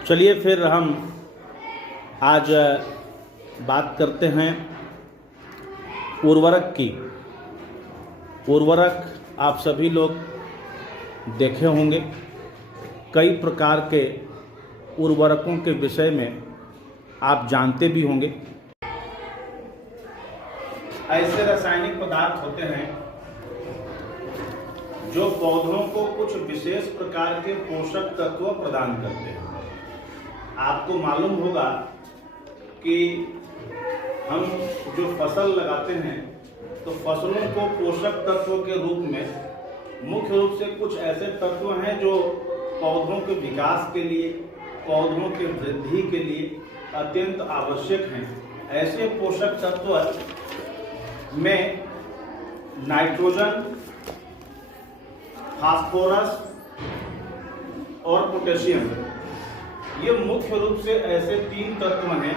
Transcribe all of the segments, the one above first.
चलिए फिर हम आज बात करते हैं उर्वरक की। उर्वरक आप सभी लोग देखे होंगे, कई प्रकार के उर्वरकों के विषय में आप जानते भी होंगे। ऐसे रासायनिक पदार्थ होते हैं जो पौधों को कुछ विशेष प्रकार के पोषक तत्व प्रदान करते हैं। आपको मालूम होगा कि हम जो फसल लगाते हैं तो फसलों को पोषक तत्व के रूप में मुख्य रूप से कुछ ऐसे तत्व हैं जो पौधों के विकास के लिए, पौधों के वृद्धि के लिए अत्यंत आवश्यक हैं। ऐसे पोषक तत्व में नाइट्रोजन, फास्फोरस और पोटेशियम, ये मुख्य रूप से ऐसे तीन तत्व हैं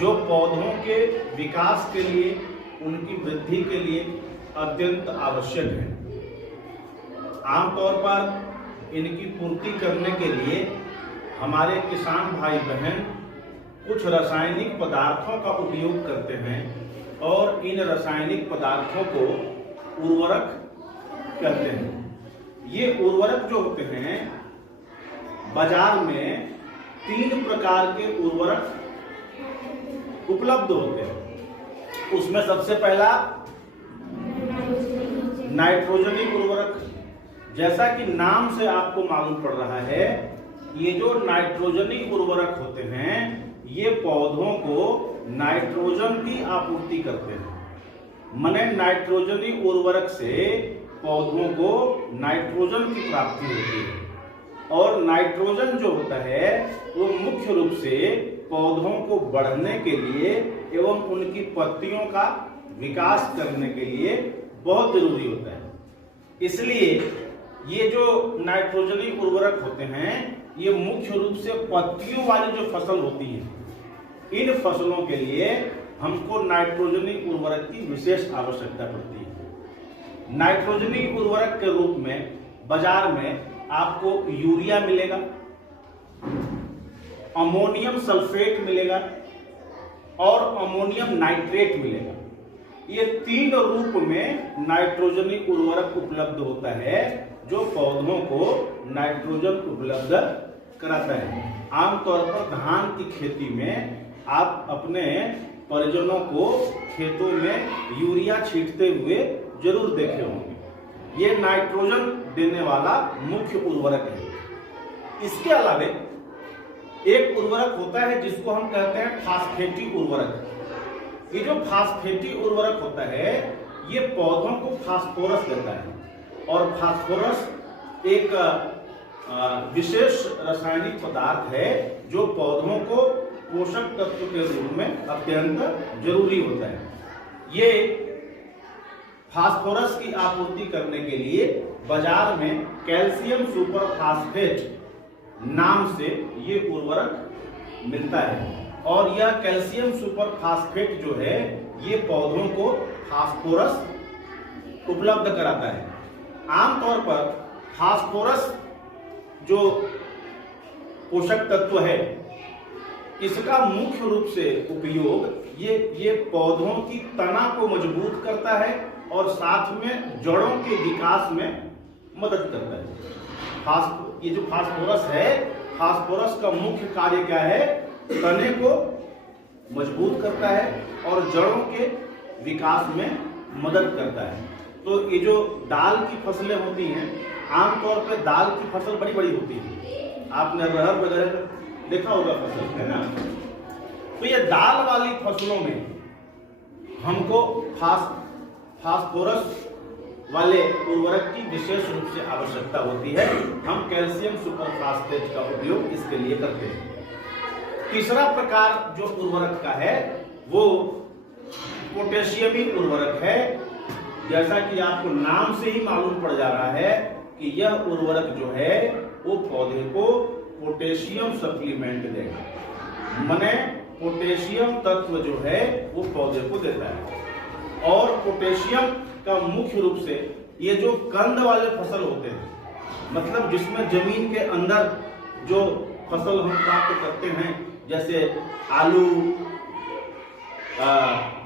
जो पौधों के विकास के लिए, उनकी वृद्धि के लिए अत्यंत आवश्यक है। आमतौर पर इनकी पूर्ति करने के लिए हमारे किसान भाई बहन कुछ रासायनिक पदार्थों का उपयोग करते हैं और इन रासायनिक पदार्थों को उर्वरक कहते हैं। ये उर्वरक जो होते हैं, बाजार में तीन प्रकार के उर्वरक उपलब्ध होते हैं। उसमें सबसे पहला नाइट्रोजनी उर्वरक। जैसा कि नाम से आपको मालूम पड़ रहा है, ये जो नाइट्रोजनी उर्वरक होते हैं ये पौधों को नाइट्रोजन की आपूर्ति करते हैं। माने नाइट्रोजनी उर्वरक से पौधों को नाइट्रोजन की प्राप्ति होती है और नाइट्रोजन जो होता है वो मुख्य रूप से पौधों को बढ़ने के लिए एवं उनकी पत्तियों का विकास करने के लिए बहुत जरूरी होता है। इसलिए ये जो नाइट्रोजनी उर्वरक होते हैं ये मुख्य रूप से पत्तियों वाली जो फसल होती है, इन फसलों के लिए हमको नाइट्रोजनी उर्वरक की विशेष आवश्यकता पड़ती है। नाइट्रोजनी उर्वरक के रूप में बाजार में आपको यूरिया मिलेगा, अमोनियम सल्फेट मिलेगा और अमोनियम नाइट्रेट मिलेगा। ये तीन रूप में नाइट्रोजनी उर्वरक उपलब्ध होता है जो पौधों को नाइट्रोजन उपलब्ध कराता है। आमतौर पर धान की खेती में आप अपने परिजनों को खेतों में यूरिया छींटते हुए जरूर देखे होंगे। ये नाइट्रोजन देने वाला मुख्य उर्वरक है। इसके अलावा एक उर्वरक होता है जिसको हम कहते हैं फास्फेटी उर्वरक। ये जो फास्फेटी उर्वरक होता है ये पौधों को फास्फोरस देता है और फास्फोरस एक विशेष रासायनिक पदार्थ है जो पौधों को पोषक तत्व के रूप में अत्यंत जरूरी होता है। ये फास्फोरस की आपूर्ति करने के लिए बाजार में कैल्शियम सुपर फास्फेट नाम से ये उर्वरक मिलता है और यह कैल्शियम सुपर फास्फेट जो है ये पौधों को फास्फोरस उपलब्ध कराता है। आमतौर पर फास्फोरस जो पोषक तत्व है इसका मुख्य रूप से उपयोग ये पौधों की तना को मजबूत करता है और साथ में जड़ों के विकास में मदद करता है। ये जो फास्फोरस है, फास्फोरस का मुख्य कार्य क्या है? तने को मजबूत करता है और जड़ों के विकास में मदद करता है। तो ये जो दाल की फसलें होती हैं, आमतौर पर दाल की फसल बड़ी बड़ी होती है, आपने अरहर वगैरह देखा होगा फसल, है ना? तो ये दाल वाली फसलों में हमको फास्फोरस वाले उर्वरक की विशेष रूप से आवश्यकता होती है। हम कैल्शियम सुपर फास्फेट का उपयोग इसके लिए करते हैं। तीसरा प्रकार जो उर्वरक का है वो पोटेशियमी उर्वरक है। जैसा कि आपको नाम से ही मालूम पड़ जा रहा है कि यह उर्वरक जो है वो पौधे को पोटेशियम सप्लीमेंट देगा। माने पोटेशियम तत्व जो है वो पौधे को देता है और पोटेशियम का मुख्य रूप से ये जो कंद वाले फसल होते हैं, मतलब जिसमें जमीन के अंदर जो फसल हम प्राप्त करते हैं, जैसे आलू,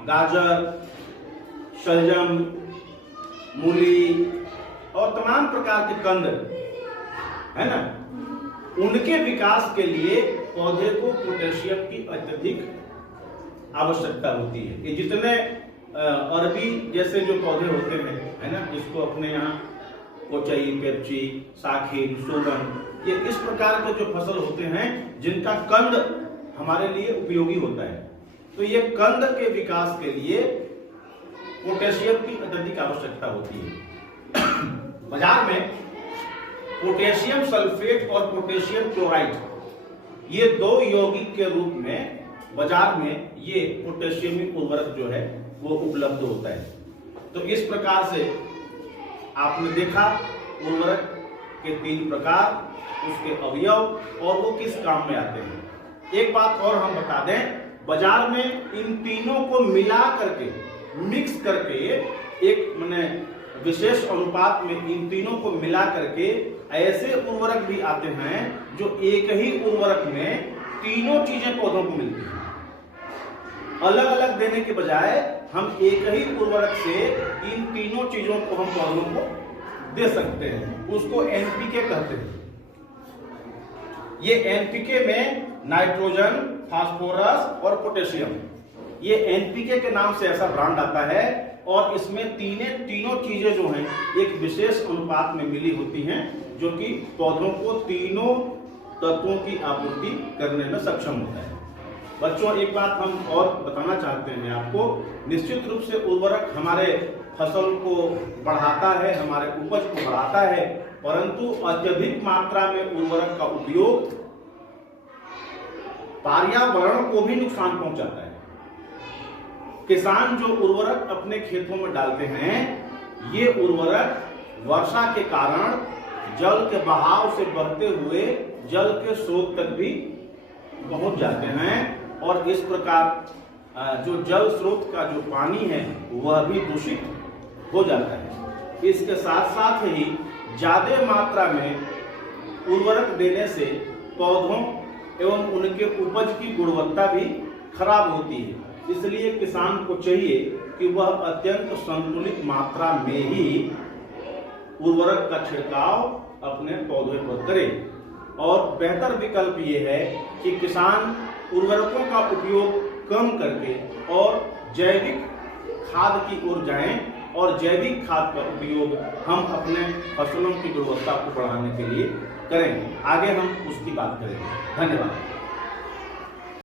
गाजर, शलजम, मूली और तमाम प्रकार के कंद, है ना, उनके विकास के लिए पौधे को पोटेशियम की अत्यधिक आवश्यकता होती है। ये जितने अरबी जैसे जो पौधे होते हैं, है ना, जिसको अपने यहाँ कोचई, पेप्ची, साखिन, सोगन, ये इस प्रकार के जो फसल होते हैं जिनका कंद हमारे लिए उपयोगी होता है, तो ये कंद के विकास के लिए पोटेशियम की अत्यधिक आवश्यकता होती है। बाजार में पोटेशियम सल्फेट और पोटेशियम क्लोराइड, ये दो यौगिक के रूप में बाजार में ये पोटेशियमी उर्वरक जो है वो उपलब्ध होता है। तो इस प्रकार से आपने देखा उर्वरक के 3 प्रकार, उसके अवयव और वो किस काम में आते हैं। एक बात और हम बता दें, बाजार में इन तीनों को मिला करके, मिक्स करके, एक माने विशेष अनुपात में इन तीनों को मिला करके ऐसे उर्वरक भी आते हैं जो एक ही उर्वरक में तीनों चीजें पौधों को मिलती हैं। अलग अलग देने के बजाय हम एक ही उर्वरक से इन तीनों चीजों को हम पौधों को दे सकते हैं, उसको एनपीके कहते हैं। ये एनपीके में नाइट्रोजन, फास्फोरस और पोटेशियम, ये एनपीके के नाम से ऐसा ब्रांड आता है और इसमें तीनों चीजें जो हैं एक विशेष अनुपात में मिली होती हैं, जो कि पौधों को तीनों तत्वों की आपूर्ति करने में सक्षम होता है। बच्चों, एक बात हम और बताना चाहते हैं आपको, निश्चित रूप से उर्वरक हमारे फसल को बढ़ाता है, हमारे उपज को बढ़ाता है, परंतु अत्यधिक मात्रा में उर्वरक का उपयोग पर्यावरण को भी नुकसान पहुंचाता है। किसान जो उर्वरक अपने खेतों में डालते हैं, ये उर्वरक वर्षा के कारण जल के बहाव से बहते हुए जल के स्रोत तक भी पहुंच जाते हैं और इस प्रकार जो जल स्रोत का जो पानी है वह भी दूषित हो जाता है। इसके साथ साथ ही ज्यादा मात्रा में उर्वरक देने से पौधों एवं उनके उपज की गुणवत्ता भी खराब होती है। इसलिए किसान को चाहिए कि वह अत्यंत संतुलित मात्रा में ही उर्वरक का छिड़काव अपने पौधे पर करे। और बेहतर विकल्प ये है कि किसान उर्वरकों का उपयोग कम करके और जैविक खाद की ओर जाएं और जैविक खाद का उपयोग हम अपने फसलों की गुणवत्ता को बढ़ाने के लिए करें। आगे हम उसकी बात करेंगे। धन्यवाद।